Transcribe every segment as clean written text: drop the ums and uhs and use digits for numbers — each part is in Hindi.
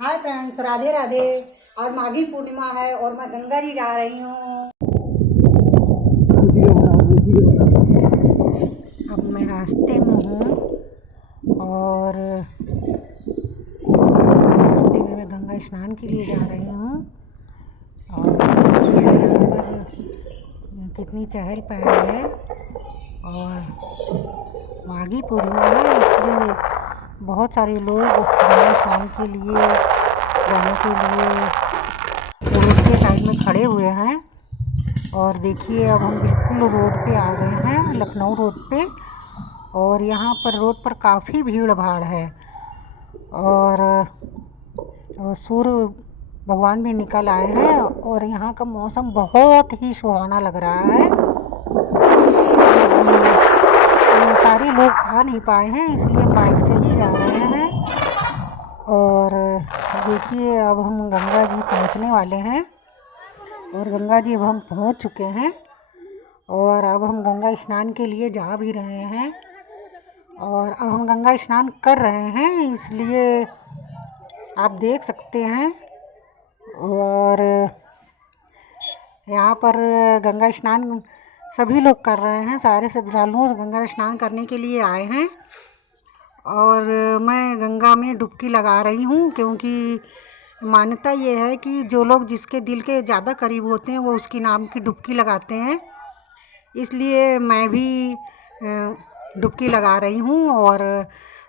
Hi friends, Radhe Radhe. और माघी पूर्णिमा है और मैं गंगा जी जा रही हूँ। अब मैं रास्ते में हूँ और रास्ते में मैं गंगा स्नान के लिए जा रही हूँ। और देखिए यहाँ पर कितनी चहल पहल है और माघी पूर्णिमा है, इसलिए बहुत सारे लोग गंगा स्नान के लिए जाने के लिए रोड के साइड में खड़े हुए हैं। और देखिए अब हम बिल्कुल रोड पे आ गए हैं, लखनऊ रोड पे। और यहाँ पर रोड पर काफ़ी भीड़ भाड़ है और सूर्य भगवान भी निकल आए हैं और यहाँ का मौसम बहुत ही सुहाना लग रहा है। सारे लोग आ नहीं पाए हैं, इसलिए बाइक से ही जा रहे हैं। और देखिए अब हम गंगा जी पहुँचने वाले हैं और गंगा जी अब हम पहुँच चुके हैं और अब हम गंगा स्नान के लिए जा भी रहे हैं। और अब हम गंगा स्नान कर रहे हैं, इसलिए आप देख सकते हैं। और यहाँ पर गंगा स्नान सभी लोग कर रहे हैं, सारे श्रद्धालुओं गंगा स्नान करने के लिए आए हैं। और मैं गंगा में डुबकी लगा रही हूँ, क्योंकि मान्यता ये है कि जो लोग जिसके दिल के ज़्यादा करीब होते हैं वो उसकी नाम की डुबकी लगाते हैं। इसलिए मैं भी डुबकी लगा रही हूँ और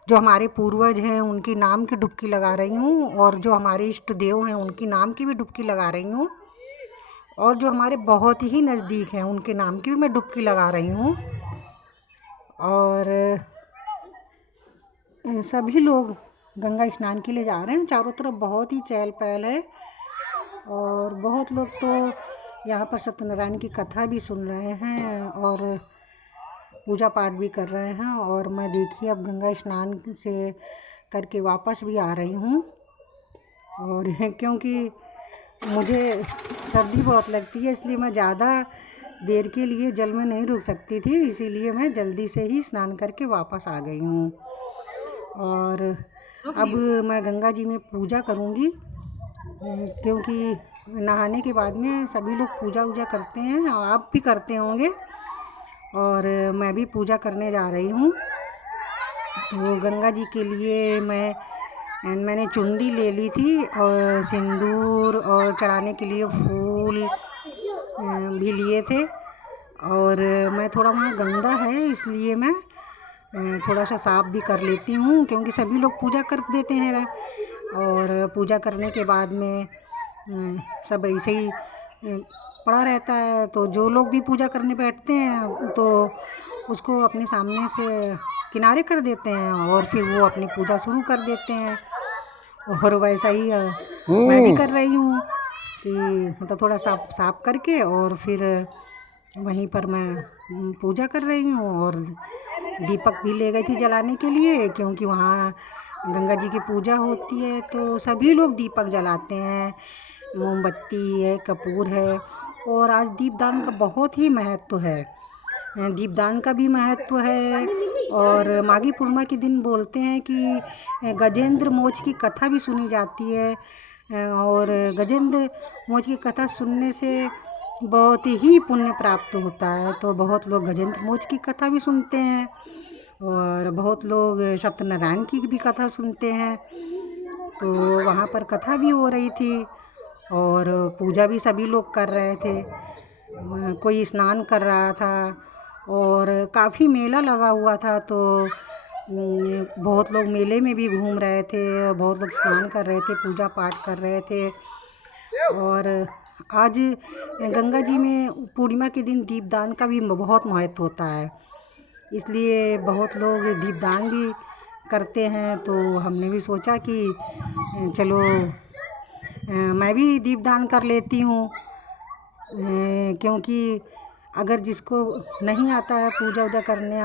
जो हमारे पूर्वज हैं उनकी नाम की डुबकी लगा रही हूँ और जो हमारे इष्ट देव हैं उनकी नाम की भी डुबकी लगा रही हूँ और जो हमारे बहुत ही नज़दीक हैं उनके नाम की भी मैं डुबकी लगा रही हूँ। और सभी लोग गंगा स्नान के लिए जा रहे हैं। चारों तरफ बहुत ही चहल पहल है और बहुत लोग तो यहाँ पर सत्यनारायण की कथा भी सुन रहे हैं और पूजा पाठ भी कर रहे हैं। और मैं देखिए अब गंगा स्नान से करके वापस भी आ रही हूँ। और क्योंकि मुझे सर्दी बहुत लगती है, इसलिए मैं ज़्यादा देर के लिए जल में नहीं रुक सकती थी, इसीलिए मैं जल्दी से ही स्नान करके वापस आ गई हूँ। और अब मैं गंगा जी में पूजा करूँगी, क्योंकि नहाने के बाद में सभी लोग पूजा वूजा करते हैं, आप भी करते होंगे। और मैं भी पूजा करने जा रही हूँ। तो गंगा जी के लिए मैंने चुंडी ले ली थी और सिंदूर और चढ़ाने के लिए फूल भी लिए थे। और मैं थोड़ा वहाँ गंदा है, इसलिए मैं थोड़ा सा साफ़ भी कर लेती हूँ, क्योंकि सभी लोग पूजा कर देते हैं और पूजा करने के बाद में सब ऐसे ही पड़ा रहता है। तो जो लोग भी पूजा करने बैठते हैं तो उसको अपने सामने से किनारे कर देते हैं और फिर वो अपनी पूजा शुरू कर देते हैं। और वैसा ही मैं भी कर रही हूँ कि मतलब थोड़ा साफ करके और फिर वहीं पर मैं पूजा कर रही हूँ। और दीपक भी ले गई थी जलाने के लिए, क्योंकि वहाँ गंगा जी की पूजा होती है तो सभी लोग दीपक जलाते हैं, मोमबत्ती है, कपूर है। और आज दीपदान का बहुत ही महत्व है, दीपदान का भी महत्व है। और माघी पूर्णिमा के दिन बोलते हैं कि गजेंद्र मोक्ष की कथा भी सुनी जाती है और गजेंद्र मोक्ष की कथा सुनने से बहुत ही पुण्य प्राप्त होता है। तो बहुत लोग गजेंद्र मोक्ष की कथा भी सुनते हैं और बहुत लोग सत्यनारायण की भी कथा सुनते हैं। तो वहाँ पर कथा भी हो रही थी और पूजा भी सभी लोग कर रहे थे, कोई स्नान कर रहा था और काफ़ी मेला लगा हुआ था। तो बहुत लोग मेले में भी घूम रहे थे, बहुत लोग स्नान कर रहे थे, पूजा पाठ कर रहे थे। और आज गंगा जी में पूर्णिमा के दिन दीपदान का भी बहुत महत्व होता है, इसलिए बहुत लोग दीपदान भी करते हैं। तो हमने भी सोचा कि चलो मैं भी दीपदान कर लेती हूँ, क्योंकि अगर जिसको नहीं आता है पूजा वूजा करने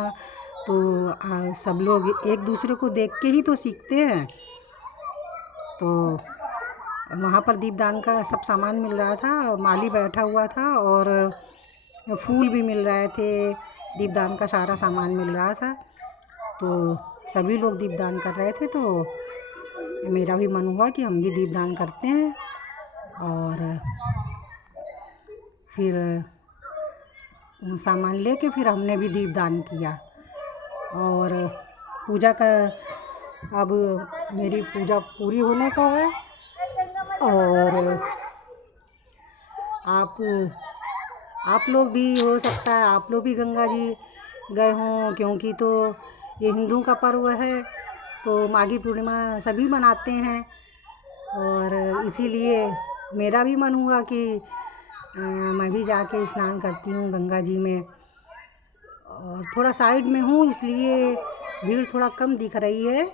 तो सब लोग एक दूसरे को देख के ही तो सीखते हैं। तो वहाँ पर दीपदान का सब सामान मिल रहा था, माली बैठा हुआ था और फूल भी मिल रहे थे, दीपदान का सारा सामान मिल रहा था। तो सभी लोग दीपदान कर रहे थे। तो मेरा भी मन हुआ कि हम भी दीपदान करते हैं। और फिर सामान लेके फिर हमने भी दीपदान किया। और पूजा का अब मेरी पूजा पूरी होने को है। और आप लोग भी हो सकता है आप लोग भी गंगा जी गए हों, क्योंकि तो ये हिंदू का पर्व है तो माघी पूर्णिमा सभी मनाते हैं। और इसीलिए मेरा भी मन हुआ कि मैं भी जाके स्नान करती हूँ गंगा जी में। और थोड़ा साइड में हूँ इसलिए भीड़ थोड़ा कम दिख रही है,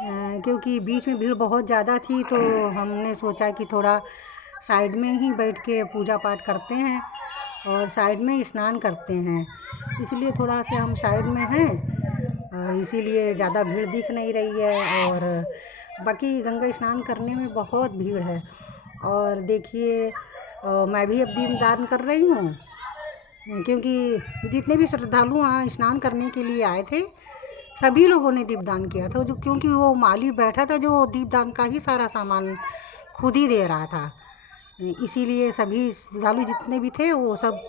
क्योंकि बीच में भीड़ बहुत ज़्यादा थी तो हमने सोचा कि थोड़ा साइड में ही बैठ के पूजा पाठ करते हैं और साइड में स्नान करते हैं, इसलिए थोड़ा से हम साइड में हैं, इसीलिए ज़्यादा भीड़ दिख नहीं रही है। और बाकी गंगा स्नान करने में बहुत भीड़ है। और देखिए मैं भी अब दीपदान कर रही हूँ, क्योंकि जितने भी श्रद्धालु वहाँ स्नान करने के लिए आए थे सभी लोगों ने दीपदान किया था। जो क्योंकि वो माली बैठा था जो दीपदान का ही सारा सामान खुद ही दे रहा था, इसीलिए सभी श्रद्धालु जितने भी थे वो सब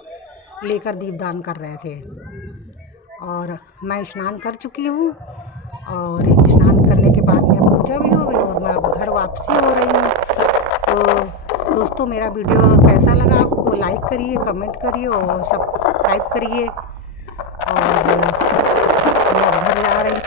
लेकर दीपदान कर रहे थे। और मैं स्नान कर चुकी हूँ और स्नान करने के बाद में पूजा भी हो गई और मैं अब घर वापसी हो रही हूँ। तो दोस्तों मेरा वीडियो कैसा लगा आपको, लाइक करिए, कमेंट करिए और सब्सक्राइब करिए।